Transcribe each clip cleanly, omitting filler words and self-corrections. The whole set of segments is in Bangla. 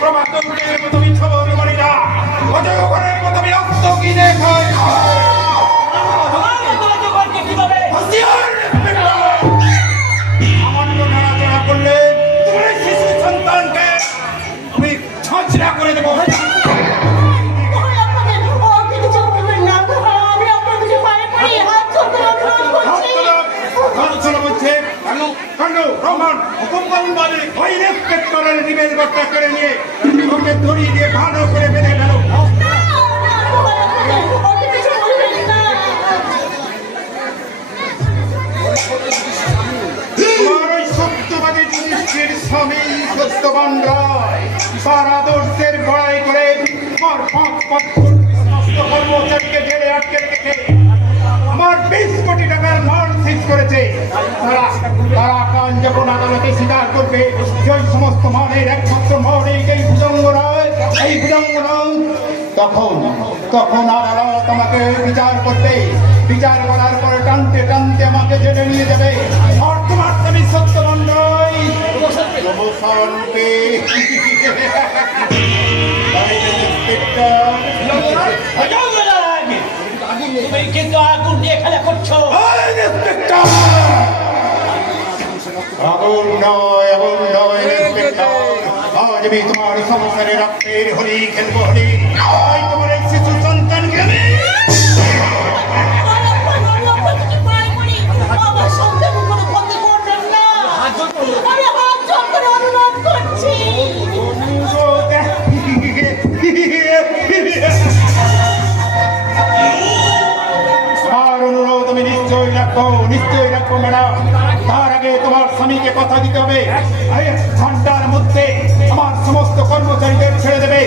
প্রভাতকের মতো মিথ্যাবাদী করি না, অজগরের মতো আমি রক্ত কিনে খাই। সামান্য নাড়াচাড়া করলে তোমার এই শিশু সন্তানকে আমি ছাঁচড়া করে দেবো। করে নিয়ে ওকে দড়ি দিয়ে ভালো করে বেঁধে গেল। তোমার ওই সত্যবাদী যুধিষ্ঠির স্বামী সত্যবান রায় তার আদর্শের বড়াই করে আমার 5 কর্মচারীকে জেলে আটকে রেখেছে, আমার 20 কোটি টাকার মাল শেষ করেছে। তারা কান যখন আদালতে স্বীকার করবে যে ওই সমস্ত মানের একমাত্র মাল এই ভুজঙ্গ নয়, এই ভুজঙ্গ নয়, তখন আদালত আমাকে বিচার করবে। বিচার করার পরে টানতে টানতে আমাকে জেলে নিয়ে যাবে। আর তোমার স্বামী সত্যবান নয় প্রমোশন পেয়ে কিন্তু আগুন দিয়ে খেলা করছো। আগুন নয়, আগুন নয় ইন্সপেক্টর। আজ আমি তোমার সংসারে রক্তের হোলি খেলবো, হোলি। তোমার এক শিশু সন্তানকে আমি নিশ্চয়ই রাখবো ম্যাডাম। তার আগে তোমার স্বামীকে কথা দিতে হবে 1 ঘন্টার মধ্যে আমার সমস্ত কর্মচারীদের ছেড়ে দেবে।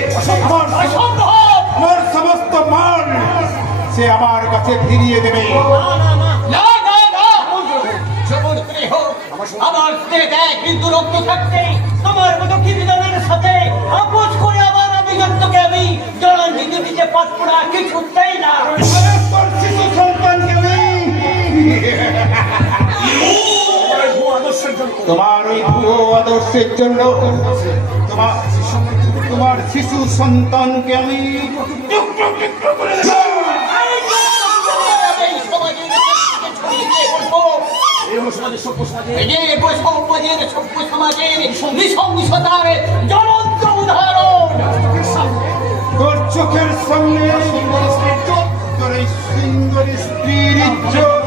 আমার সমস্ত মাল সে আমার কাছে ফিরিয়ে দেবে। আমার কিন্তু রক্ত থাকতে তোমার মতো ক্রিমিনালের সাথে আপোষ করে আমার অভিযুক্তকে আমি জলাঞ্জলি দিতে পারবো না, কিছুতেই না। শিশু সন্তানকে তোমার ওই ভুয়ো আদর্শের জন্য তোমার শিশু সন্তানকে আমি করে দেব। তোর চোখের সামনে তোর এই সুন্দর স্ত্রীর ইজ্জত